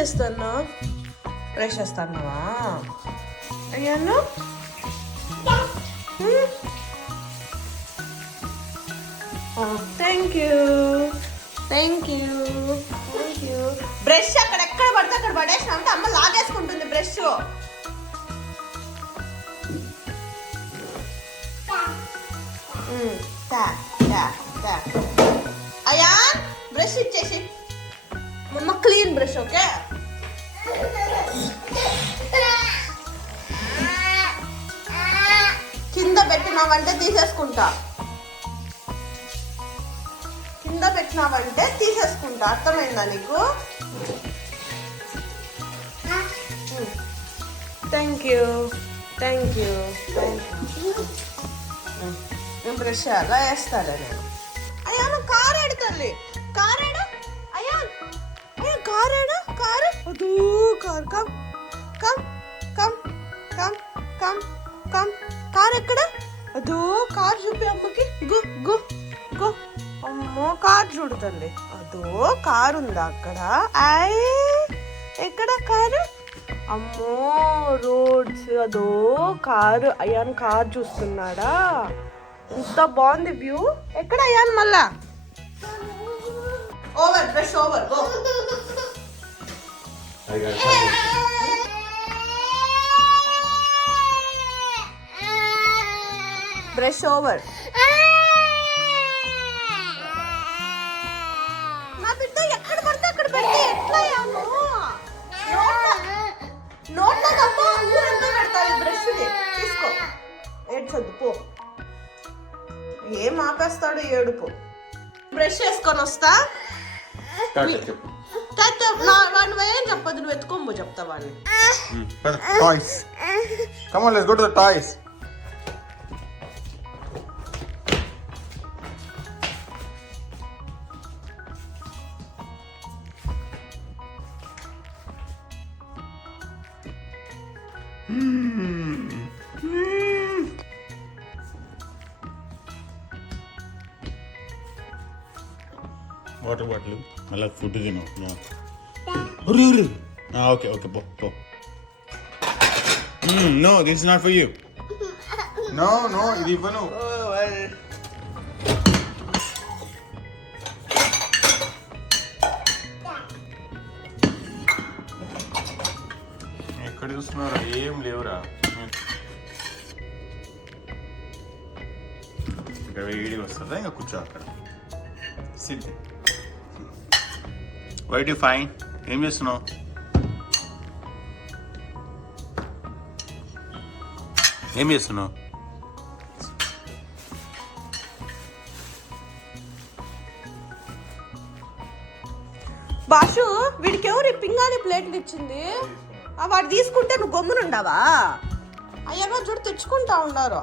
చేస్తాను? బ్రష్ చేస్తాన్నావా అయ్యాను? Thank you thank you thank you. Brush అక్కడెక్కడ పడితే అక్కడ పడేసిన అంటే అమ్మ లాగేసుకుంటుంది బ్రష్. అయ్యా బ్రష్ ఇచ్చేసి మమ్మ క్లీన్ బ్రష్. ఓకే కింద పెట్టినావంటే తీసేసుకుంటా, కింద పెట్టినావంటే తీసేసుకుంటా. అర్థమైందా నీకు? Thank you thank you thank you. నేను బ్రష్ అలా వేస్తాడా నేను? అయ్యా కారు ఏడు తల్లి, కారు ఏడు అయ్యా, అయ్యా కారు ఏడు, కారు అదూ car. Come come come come come come. Car ఎక్కడ? అదో కారు చూపి అమ్మకి. గు గు గు. అమ్మో కారు చూడు తల్లి, అదో కారు ఉందా అక్కడ? ఆయ్ ఎక్కడ కారు? అమ్మో రోడ్స్, అదో కారు. అయ్యాన్ కారు చూస్తున్నాడా? ఎంత బాగుంది వ్యూ. ఎక్కడ అయ్యాను మళ్ళా? Over brush over go. Brush over. నా బిడ్డ ఎక్కడ పడితే అక్కడ పెడితే ఎట్లా అయ్యాను? నోట్లో తప్ప ఊరంతా పెడతావు బ్రష్. తీసుకో, ఏడ్చొద్దు పో. ఏం ఆపేస్తాడు ఏడుపు. బ్రష్ చేసుకొని వస్తా. వాడిని ఏం చెప్పదు, నువ్వు ఎత్తుకోబో చెప్తా వాడిని. Toys. Come on, let's go to the toys. Water bottle. I like food, you know. Yeah. Hurry, hurry. Okay, okay, go. No, this is not for you. No, ఇది ఇవ్వను. ఎక్కడ చూస్తున్నారా? ఏం లేవురా. ఇక్కడ వేడి వస్తుందా? ఇంకా కూర్చో అక్కడ. SIT. Why do you find? ఏం చేస్తున్నావు? ఏం చేస్తున్నావు? బాషు వీడికి ఎవరు పింగాణి ప్లేట్లు ఇచ్చింది? వాడు తీసుకుంటే నువ్వు గమ్మునుండావా? అయ్యగా చూడు తెచ్చుకుంటా ఉన్నారు.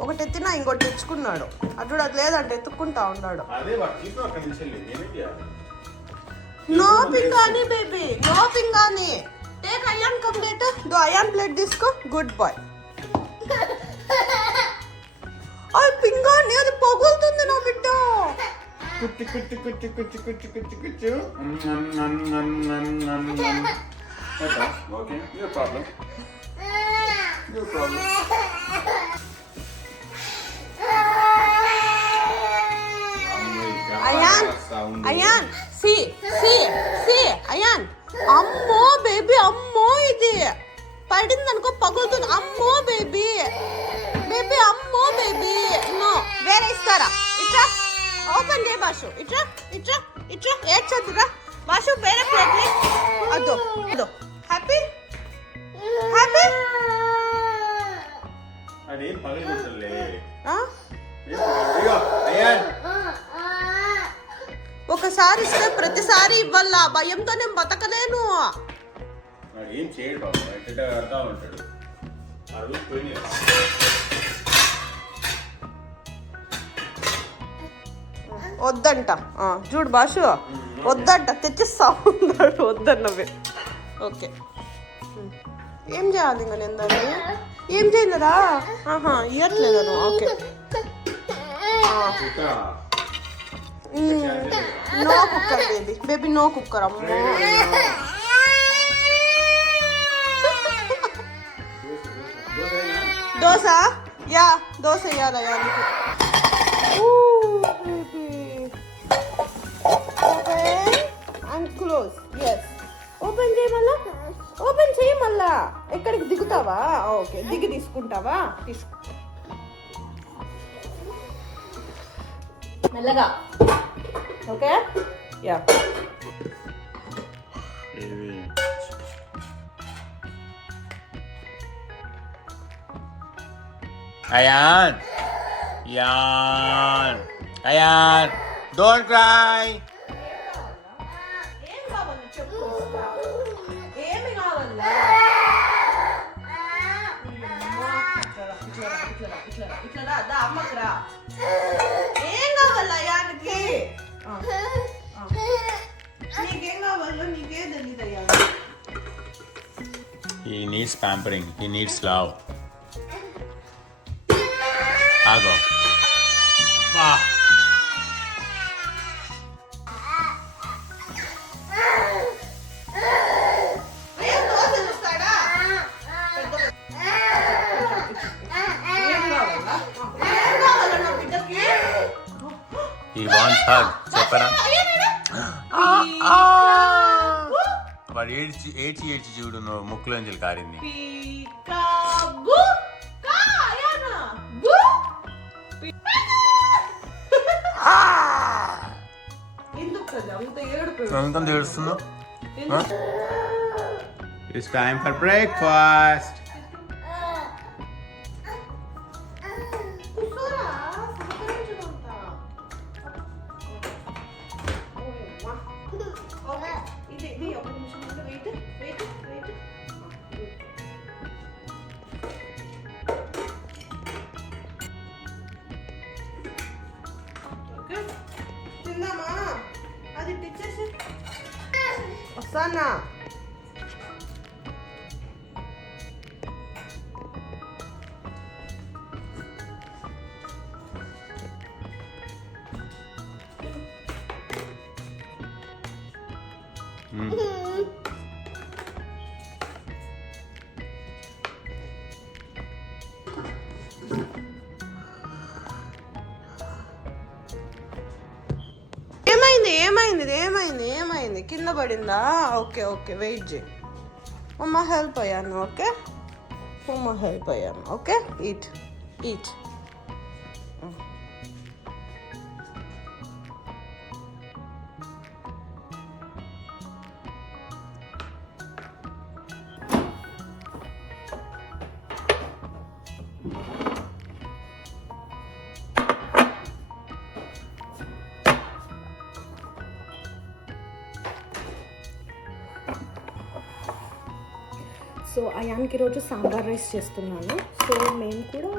ఒకటి ఎత్తినా ఇంకోటి తెచ్చుకున్నాడు. అటు అది లేదంటే ఎత్తుక్కుంటా ఉన్నాడు. నో పింగాణి బేబీ, నో పింగాణి. Take Ayaan complete. దో అయాన్ ప్లేట్ తీసుకో. Good boy. అది పింగాణి, అది పగులుతుంది నా బిడ్డ. కుట్టి కుట్టి కుట్టి కుట్టి కుట్టి కుట్టి కుచ్చు. Okay, no problem. No problem. Ayaan సి సి సి అయాన్. అమ్మో బేబీ, అమ్మో ఇది పడింది అనుకో పగులుతుంది. అమ్మో బేబీ, బేబీ అమ్మో బేబీ. నో, వేరే ఇస్తారా? ఇట్రా ఓపెన్ చేయ బాషు. ఇట్రా ఇట్రా ఇట్రా. ఏడ్చొద్దురా బాషు, వేరే ప్లేట్. అదో అదో. Happy happy. అదేం పగలగొట్టలే. ఒకసారి ఇస్తే ప్రతిసారి ఇవ్వాల. భయంతో నేను బతకలేను. ఏం చేయడు బాబు, అర్థం ఉంటాడు. వద్దంట చూడు బాషు, వద్దంట. తెచ్చిస్తా ఉన్నాడు వద్దన్నవి. ఓకే ఏం చేయాలి ఇంకా నేను దాన్ని? ఏం చేయలేదా? ఇయ్యట్లేదా? Okay no cooker baby, baby no cooker. అమ్మో దోశ యా దోశ వేయాలి అయాన్కి. Open and close. Yes open చేయి మళ్ళా, ఓపెన్ చేయి మళ్ళా. ఎక్కడికి దిగుతావా? ఓకే దిగి తీసుకుంటావా? తీసుకు మెల్లగా. Okay yeah. Ayan. Yan. Ayan. Don't cry. ఏం కావాలి చెప్పు. ఏమి కావాలా? ఇట్లా దా అమ్మకి రా. ఏం కావాలా అయానికి? నీకేం కావాలో నీకే తెలియదు అయ్యా. He needs pampering. He needs love. Ago. Bah. అయ్యా దోశ చూస్తాడా? ఏం కావాలా? ఏం కావాలా నా బిడ్డకి? He wants hug. చెప్పరా? అయ్యా నేడు. వాడు ఏడ్చి చూడు నువ్వు ముక్కులోంచి కారింది. పీకాబు కా అయానా బు ఎందుకు అంత ఏడుపు? అంత ఏడుస్తుందో? It's time for breakfast. కూర్చోరా సంతరించుకుంటా. ఓకే ఇది ఒక నిమిషం ముందు వెయిట్. ఓకే తిందామా? అది తెచ్చేసి వస్తానా? ఏమైంది కింద పడిందా? ఓకే వెయిట్ చేయి. అమ్మ హెల్ప్ అయ్యాను. Okay okay eat. సో అయాన్కి ఈరోజు సాంబార్ రైస్ చేస్తున్నాను. సో మేము కూడా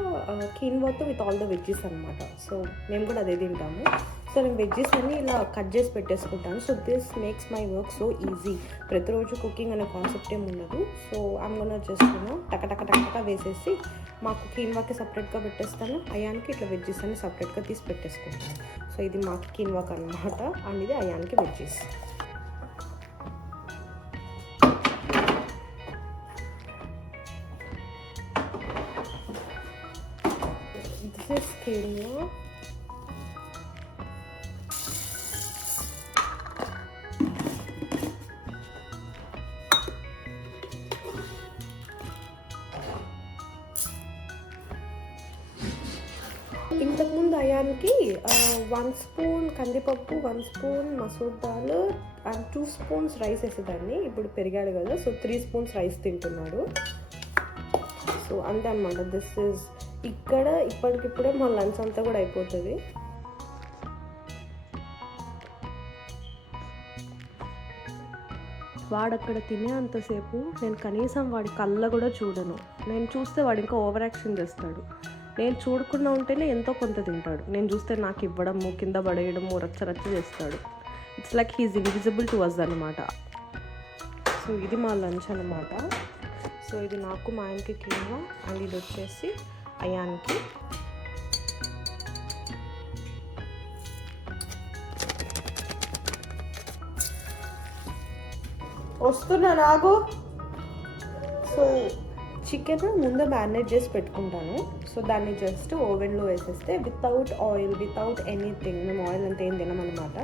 కీన్వాతో విత్ ఆల్ ద వెజ్జెస్ అనమాట. సో మేము కూడా అదే తింటాము. సో నేను వెజ్జెస్ అన్ని ఇలా కట్ చేసి పెట్టేసుకుంటాను. So this makes my work so easy. ప్రతిరోజు కుకింగ్ అనే కాన్సెప్ట్ ఏమి ఉండదు. సో ఆమె చేస్తున్నాను టక వేసేసి మాకు కీన్వాకి సపరేట్గా పెట్టేస్తాను. అయాన్కి ఇట్లా వెజ్జెస్ అన్ని సపరేట్గా తీసి పెట్టేసుకుంటాను. సో ఇది మాకు కీన్వాక్ అనమాట, అండ్ ఇది అయాన్కి వెజ్జెస్. This is quinoa. ఇంతకుముందు అయాన్కి 1 స్పూన్ కందిపప్పు, 1 స్పూన్ మసూర్ దాల్ అండ్ 2 స్పూన్స్ రైస్ వేసేదాన్ని. ఇప్పుడు పెరిగాడు కదా, సో 3 స్పూన్స్ రైస్ తింటున్నాడు. సో అంతే అనమాట. దిస్ ఈజ్ ఇక్కడ ఇప్పటికిప్పుడే మా లంచ్ అంతా కూడా అయిపోతుంది. వాడు అక్కడ తినే అంతసేపు నేను కనీసం వాడి కళ్ళ కూడా చూడను. నేను చూస్తే వాడు ఇంకా ఓవర్ యాక్షన్ చేస్తాడు. నేను చూడకుండా ఉంటేనే ఎంతో కొంత తింటాడు. నేను చూస్తే నాకు ఇవ్వడము, కింద పడేయడము, రచ్చ చేస్తాడు. It's like he's invisible to us అనమాట. సో ఇది మా లంచ్ అనమాట. సో ఇది నాకు మా ఆయనకి కీన్వా, అండ్ ఇది వచ్చేసి అయాన్కి. వస్తున్నా నాగు. సో చికెన్ ముందు మ్యారినేట్ చేసి పెట్టుకుంటాను. సో దాన్ని జస్ట్ ఓవెన్లో వేసేస్తే వితౌట్ ఆయిల్, వితౌట్ ఎనీథింగ్, మేము ఆయిల్ అంతా ఏం తినమన్నమాట.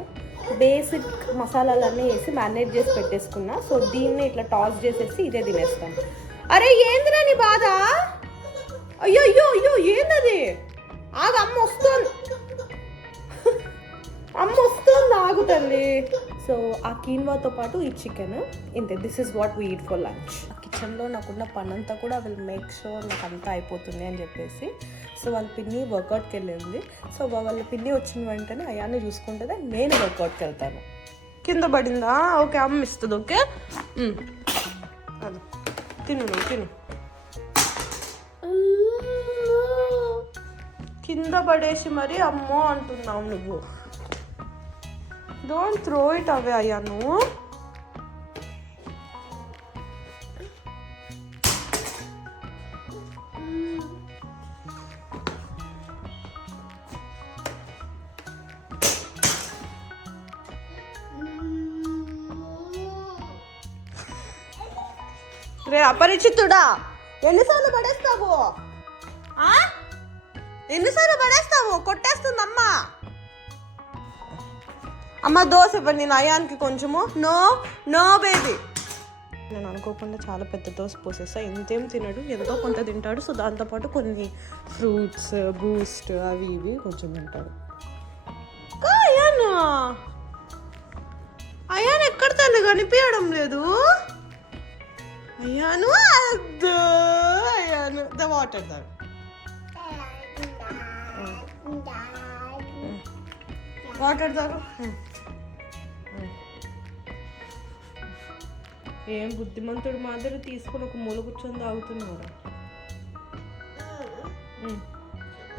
బేసిక్ మసాలాలన్నీ వేసి మ్యారినేట్ చేసి పెట్టేసుకున్నా. సో దీన్ని ఇట్లా టాస్ చేసేసి ఇదే తినేస్తాను. అరే ఏందిరా నీ బాధ? అయ్యో అయ్యో అయ్యో ఏందది? ఆగు, అమ్మ వస్తుంది, అమ్మ వస్తుంది, ఆగు తల్లి. సో ఆ కీన్వాతో పాటు ఈ చికెన్ ఇంతే. This is what we eat for lunch. కిచెన్లో నాకున్న పనంతా కూడా విల్ మేక్ షూర్ నాకు అంతా అయిపోతుంది అని చెప్పేసి. సో వాళ్ళ పిన్ని వర్కౌట్కి వెళ్ళింది. సో వాళ్ళ పిన్ని వచ్చిన వెంటనే అయాన్ని చూసుకుంటుంది, నేను వర్కౌట్కి వెళ్తాను. కింద పడిందా? ఓకే, అమ్మ ఇస్తుంది. ఓకే అది తిను, నువ్వు తిను. కింద పడేసి మరి అమ్మో అంటున్నావు నువ్వు. డోంట్ త్రో ఇట్ అవే అయ్యాను. రే అపరిచితుడా, ఎన్నిసార్లు పడేస్తావు? ఎన్నిసార్లు పడేస్తావు? కొట్టేస్తుంది అమ్మ. అమ్మ దోశ ఇవ్వండి నేను అయానికి కొంచెము. No no baby. నేను అనుకోకుండా చాలా పెద్ద దోశ పోసేస్తా. ఇంతేం తినడు, ఎంతో కొంత తింటాడు. సో దాంతోపాటు కొన్ని ఫ్రూట్స్, బూస్ట్ అవి ఇవి కొంచెం తింటాడు. అయాను, అయాన్ ఎక్కడ తల్లి కనిపించడం లేదు. అయాను అయాను ద వాటర్ దా. వాటర్ తాగు. ఏం బుద్ధిమంతుడు మాదిరి తీసుకుని ఒక మూల కూర్చొని తాగుతున్నాడు.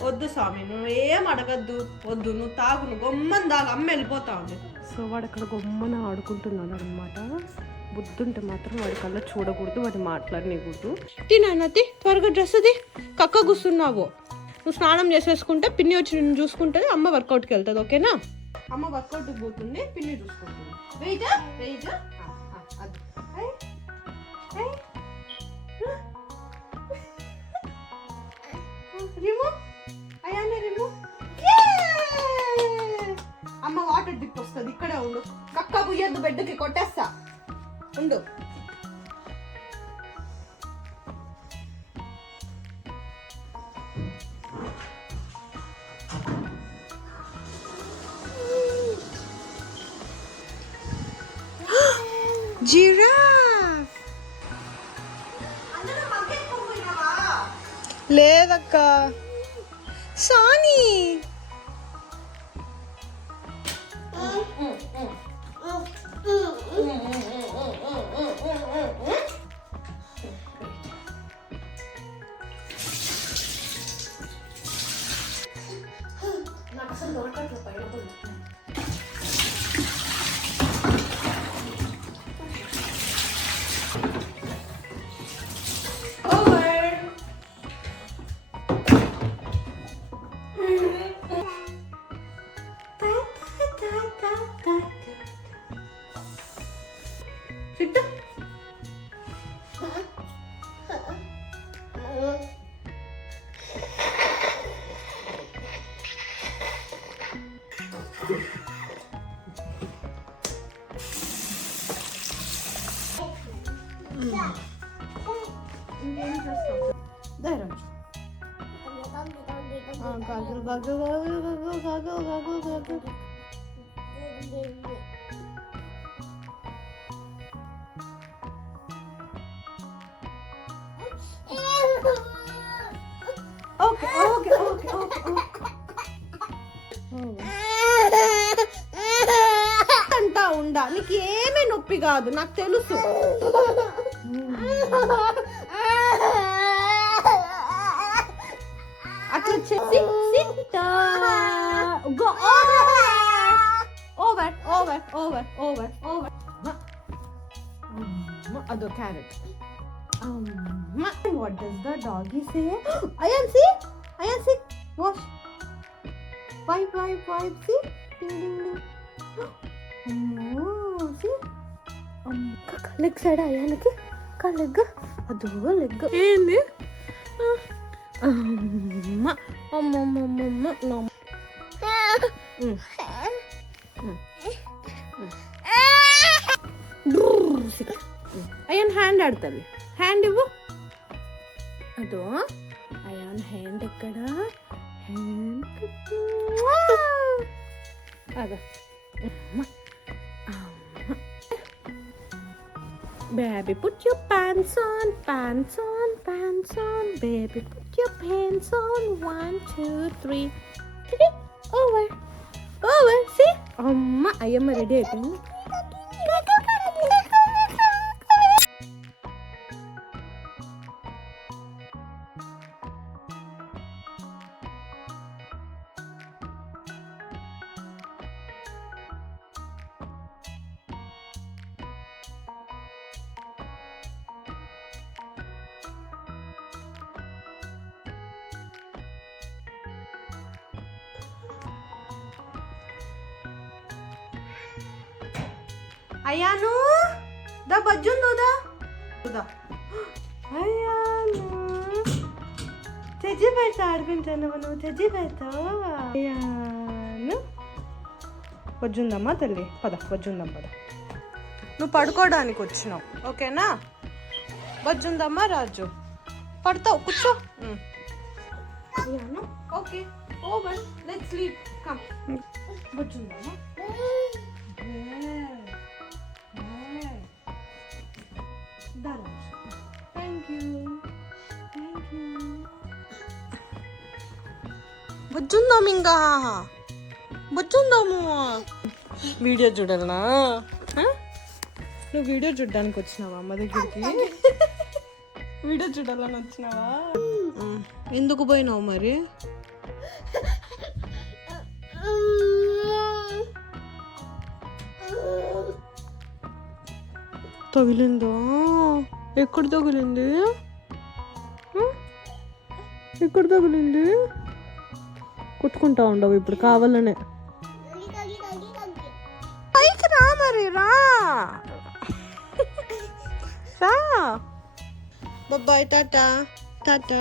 వద్దు స్వామి, నువ్వు ఏం అడగద్దు, వద్దు, నువ్వు తాగు, నువ్వు గొమ్మని తాగు, అమ్మ వెళ్ళిపోతా ఉంది. సో వాడు అక్కడ గొమ్మన ఆడుకుంటున్నాడు అనమాట. బుద్ధుంటే మాత్రం వాడి కల్లా చూడకూడదు, వాడిని మాట్లాడనికూడదు. తినానతి త్వరగా డ్రెస్ అది కక్క కూస్తున్నావు. నువ్వు స్నానం చేసేసుకుంటే పిన్ని వచ్చి నిన్ను చూసుకుంటుంది, అమ్మ వర్కౌట్కి వెళ్తుంది. ఓకేనా? అమ్మ వర్కౌట్కి పోతుంది, పిన్ని చూసుకుంటుంది. వెయిట్ వెయిట్ అది రిమూవ్ అయ్యానే రిమూవ్. అమ్మ వాటర్ డిప్ వస్తుంది, ఇక్కడే ఉండు. కక్క పుయ్యద్దు, బెడ్కి కొట్టేస్తా ఉండు. జిరాఫ్ లేదక్క. సానీ నాకు అసలు దొరకట్లేదు పైన. Sit. There. Gaggle, gaggle, gaggle, gaggle, gaggle, gaggle. Okay, okay, okay, okay, okay. అంటా ఉండా, నీకు ఏమీ నొప్పి కాదు, నాకు తెలుసు. అట్లా చేసి go over, over, over, over, over. Ado carrot. What does the doggy say? Ayan, see? Ayan, see? Wash. Wipe, wipe, wipe. See? Ding, ding, ding. Oh, see? Leg side, Ayan, okay? Leg. అదో leg ఏంది అమ్మ అమ్మమ్మమ్మమ్మ Ayaan hand ఆడతాను hand ఇవ్వు అదో ion hand ఎక్కడ hand అదా Baby, put your pants on, pants on, pants on. Baby, put your pants on. 1, 2, 3. Okay, over, over. See? Amma, I am ready. అయ్యాను దా బజ్జుందో దా అయ్యాను తెచ్చి పెడతా ఆడుకుంటాను నువ్వు తెచ్చి పెడతావు అయ్యాను బజ్జుందమ్మా తల్లి పద బజ్జుందాం పద నువ్వు పడుకోవడానికి వచ్చినావు ఓకేనా బజ్జుందమ్మా రాజు పడతావు కూర్చో అయ్యాను okay over let's sleep come బజ్జుందమ్మా బుజ్జుందాము ఇంకా బుజ్జుందాము వీడియో చూడాలనా నువ్వు వీడియో చూడడానికి వచ్చినావా అమ్మ దగ్గరికి వీడియో చూడాలని వచ్చినావా ఎందుకు పోయినావు మరి తగిలిందా ఎక్కడ తగిలింది ఎక్కడ తగిలింది కుట్టుకుంటా ఉండవు ఇప్పుడు కావాలనే పైకి రా మరి రా బాయ్ టాటా టాటా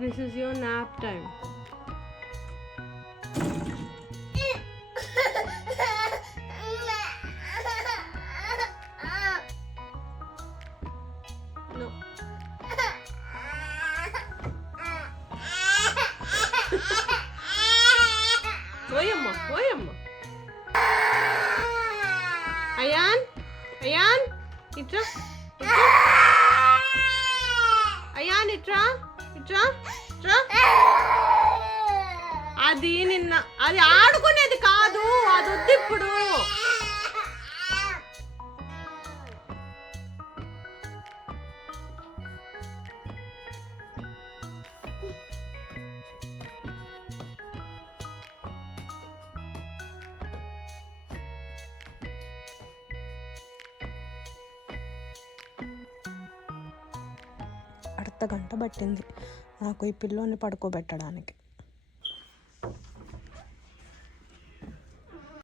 this is your nap time ఓయమ్మ ఓయమ్మ అయాన్ అయాన్ ఇట్రా అయాన్ ఇట్రా ఇట్రా ఇట్రా అది నిన్న అది ఆడుకునేది కాదు అది వద్దు ఇప్పుడు అర్ధగంట పట్టింది నాకు ఈ పిల్లోని పడుకోబెట్టడానికి